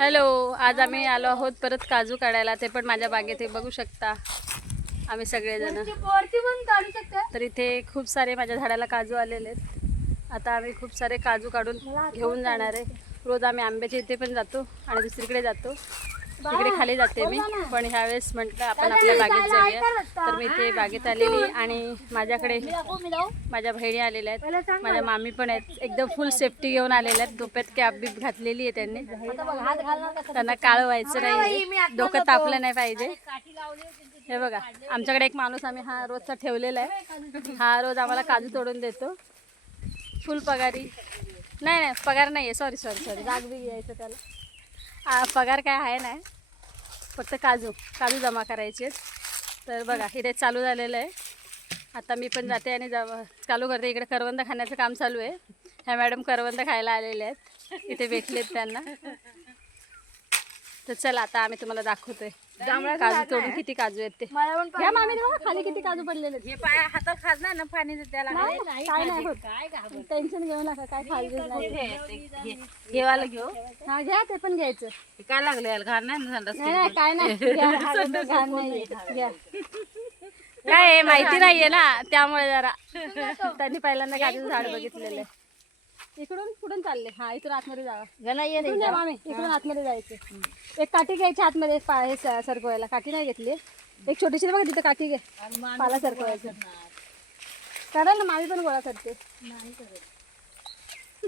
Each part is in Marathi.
हॅलो, आज आम्ही आलो आहोत परत काजू काढायला, ते पण माझ्या बागेत. हे बघू शकता आम्ही सगळेजण. तर इथे खूप सारे माझ्या झाडाला काजू आलेले आहेत. आता आम्ही खूप सारे काजू काढून घेऊन जाणार आहे. रोज आम्ही आंब्याच्या इथे पण जातो आणि दुसरीकडे जातो, तिकडे खाली जाते मी. पण ह्यावेळेस म्हटलं आपण आपल्या बागेत जाऊया. तर मी इथे बागेत आलेली आणि माझ्याकडे माझ्या बहिणी आलेल्या आहेत, माझ्या मामी पण आहेत. एकदम फुल सेफ्टी घेऊन आलेल्या आहेत. डोक्यात कॅप बीप घातलेली आहे त्यांनी. त्यांना काळं व्हायचं नाही, डोकं तापलं नाही पाहिजे. हे बघा, आमच्याकडे एक माणूस आम्ही हा रोजचा ठेवलेला आहे. हा रोज आम्हाला काजू तोडून देतो, फुल पगारी. नाही पगार नाही आहे, सॉरी राग बी यायचं त्याला. पगार काय आहे नाही, फक्त काजू जमा करायचे. तर बघा इथे चालू झालेलं आहे. आता मी पण जाते आणि चालू करते. इकडे करवंद खाण्याचं काम चालू आहे. ह्या मॅडम करवंद खायला आलेले आहेत, इथे भेटलेत त्यांना. तर चला आता आम्ही तुम्हाला दाखवतोय काजू तोडून किती काजू आहेत ते. घ्या मामी, खाली किती काजू पडलेले आहेत. हातात खाजणार ना पाणी त्याला. काय नाही होत, टेन्शन घेऊ नका. काय खायचं नाही, घेवायला घेऊ. हा घ्या, ते पण घ्यायचं. काय लागलं याला घाण नाही ना संडास? नाही काय नाही, घाण नाही घ्या. काय माहिती नाहीये ना, त्यामुळे जरा त्यांनी पहिल्यांदा काजूचं झाड बघितलेलं आहे. इकडून कुठून चालले? हा इथून आतमध्ये जावा. मामी इकडून आतमध्ये जायचं. एक काठी घ्यायची आतमध्ये, हे सरकवायला. काठी नाही घेतली, एक छोटीशी बघा तिथं काठी घे, पाला सरकवायचं. करा ना, मामी पण गोळा करते.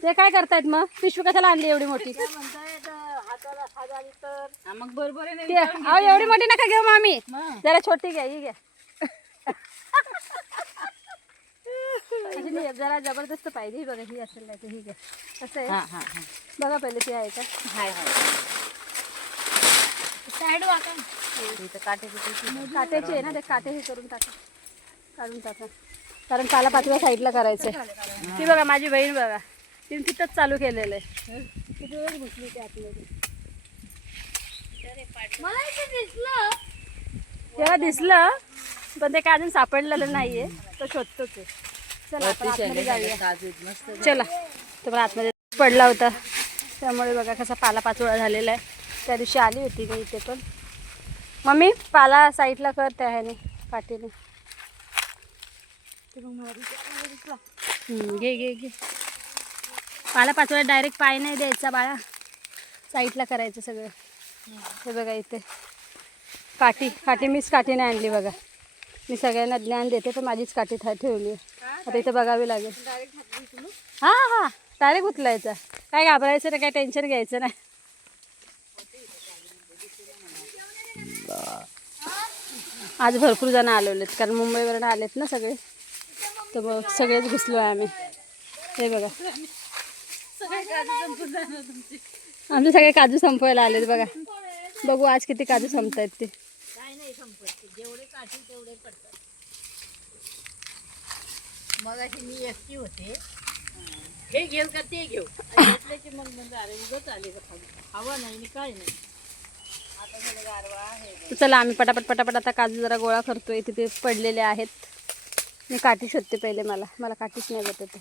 ते काय करतायत मग? पिशवी कशाला आणली एवढी मोठी? मग बरोबर एवढी मोठी नका घेऊ मामी, जरा छोटी घ्या. ही घ्या. जरा जबरदस्त पाहिजे. ही बघा, ही असेल नाही, ही घ्या. कसं आहे बघा पहिले, ती आहे का? काट्याची आहे ना, ते काटे हे करून टाका, काढून टाका. कारण पाला पाचव्या साईडला करायचंय. ती बघा माझी बहीण बघा, तिने तिथंच चालू केलेलं आहे. किती वेळ घुसली ते आतमध्ये. तेव्हा दिसलं, पण ते काय अजून सापडलेलं नाहीये, तो शोधतोच आहे. चला आतमध्ये जाऊया. चला, तुम्हाला आतमध्ये पडला होता, त्यामुळे बघा कसा पाला पाचोळा झालेला आहे. त्या दिवशी आली होती मी इथे पण. मम्मी पाला साईडला कर त्या ह्याने, काठीने. घे. पाला पाचोळा डायरेक्ट पाय नाही द्यायचा बाळा, साईडला करायचं सगळं. हे बघा इथे काठी मीच काठीने आणली बघा. मी सगळ्यांना ज्ञान देते, तर माझीच काठी ठेवली. आता इथे बघावी लागेल. हा डायरेक्ट उचलायचा. काय घाबरायचं नाही, काय टेन्शन घ्यायचं नाही. आज भरपूर जण आलेलेत, कारण मुंबईवरून आलेत ना सगळे. तर मग सगळेच घुसलो आहे आम्ही. हे बघा, आमचे सगळे काजू संपवायला आलेत बघा. बघू आज किती काजू संपतायत ते. मग अशी मी एकटी होते, हे घेऊ का ते घेऊ, घेतले की मग म्हणजे अरे उगच आले का हवा नाही काय नाही. आता झालं गारवा आहे. चला आम्ही पटापट आता काजू जरा गोळा करतोय. तिथे पडलेले आहेत. मी काठी शोधते पहिले, मला काठीच नाही भेटत.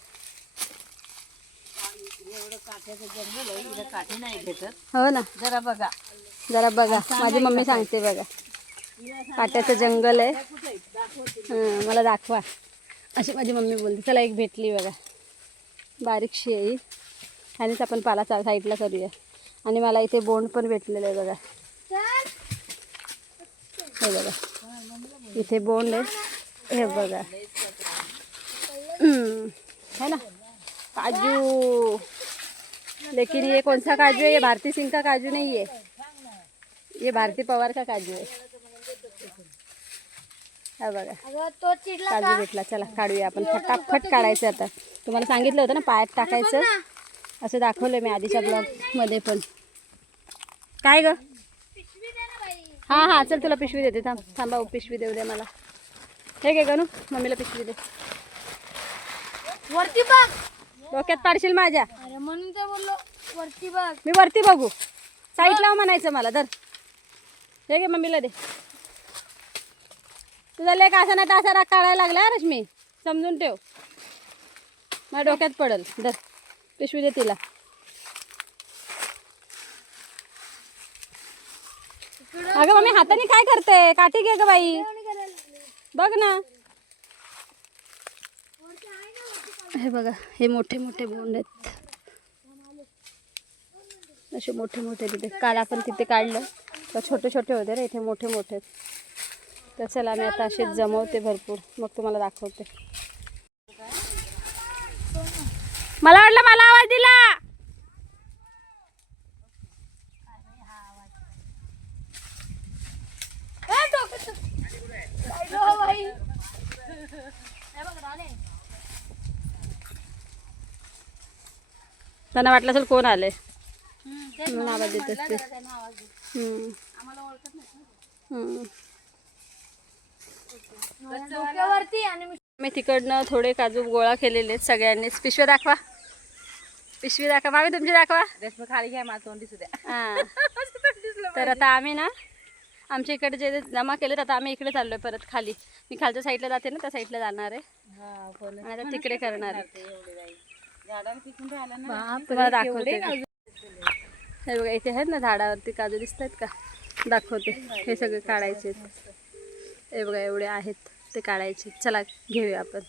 एवढं काठ्याचं जंगल आहे, इथं काठी नाही भेटत. हो ना, जरा बघा. माझी मम्मी सांगते बघा, काट्याचं जंगल आहे. मला दाखवा अशी माझी मम्मी बोलते. चला एक भेटली बघा, बारीकशी आहे. ह्यानेच आपण पाला साईडला करूया. आणि मला इथे बोंड पण भेटलेलं आहे बघा. हे बघा इथे बोंड आहे. हे बघा है ना काजू. लेकिन ये कौन सा काजू है? ये भारती सिंह का काजू नहीं है, ये भारती पवार का काजू है. हा बघा काजू भेटला. चला काढूया आपण, फटाफट काढायचं. आता तुम्हाला सांगितलं होतं ना पायात टाकायचं, असं दाखवलं मी आधीच्या ब्लॉगमध्ये पण. काय ग? हा चल तुला पिशवी देते. थांबा पिशवी देऊ दे मला. हे घे गणू, मम्मीला पिशवी दे. वरती बघ, डोक्यात पाडशील माझ्या. अरे म्हणून तर बोललो वरती बघ. मी वरती बघू, साईड लाव म्हणायचं मला. धर हे घे, मम्मीला दे. तुझा लेक असा ना तसा राग काढायला लागला रश्मी, समजून ठेव. माझ्या डोक्यात पडल. धर पिशवी दे तिला. अगं मम्मी हाताने काय करते? काठी घे ग बाई, बघ ना. हे बघा, हे मोठे मोठे बोंड आहेत, असे मोठे मोठे. तिथे काल आपण तिथे काढलं तर छोटे छोटे होते रे, इथे मोठे मोठे आहेत. तर चला आम्ही आता असेच जमवते भरपूर, मग तुम्हाला दाखवते. मला वाटलं मला आवाज दिला. त्यांना वाटलं असेल कोण आले म्हणून आवाज देत असते. मी तिकडनं थोडे काजू गोळा केलेले आहेत सगळ्यांनीच. पिशव्या दाखवा, पिशवी दाखवा मामी, तुमची दाखवा. खाली घ्या, माझं तोंड दिसू द्या. हां, तर आता आम्ही ना आमच्या इकडे जे जमा केलेत, आता आम्ही इकडे चाललोय परत खाली. मी खालच्या साईडला जाते ना, त्या साईडला जाणार आहे आणि आता तिकडे करणार आहे. तुम्हाला दाखवते. हे बघा, इथे आहेत ना झाडावरती काजू दिसत आहेत का, दाखवते. हे सगळे काढायचे, हे बघा एवढे आहेत ते काढायचे. चला घेऊया आपण.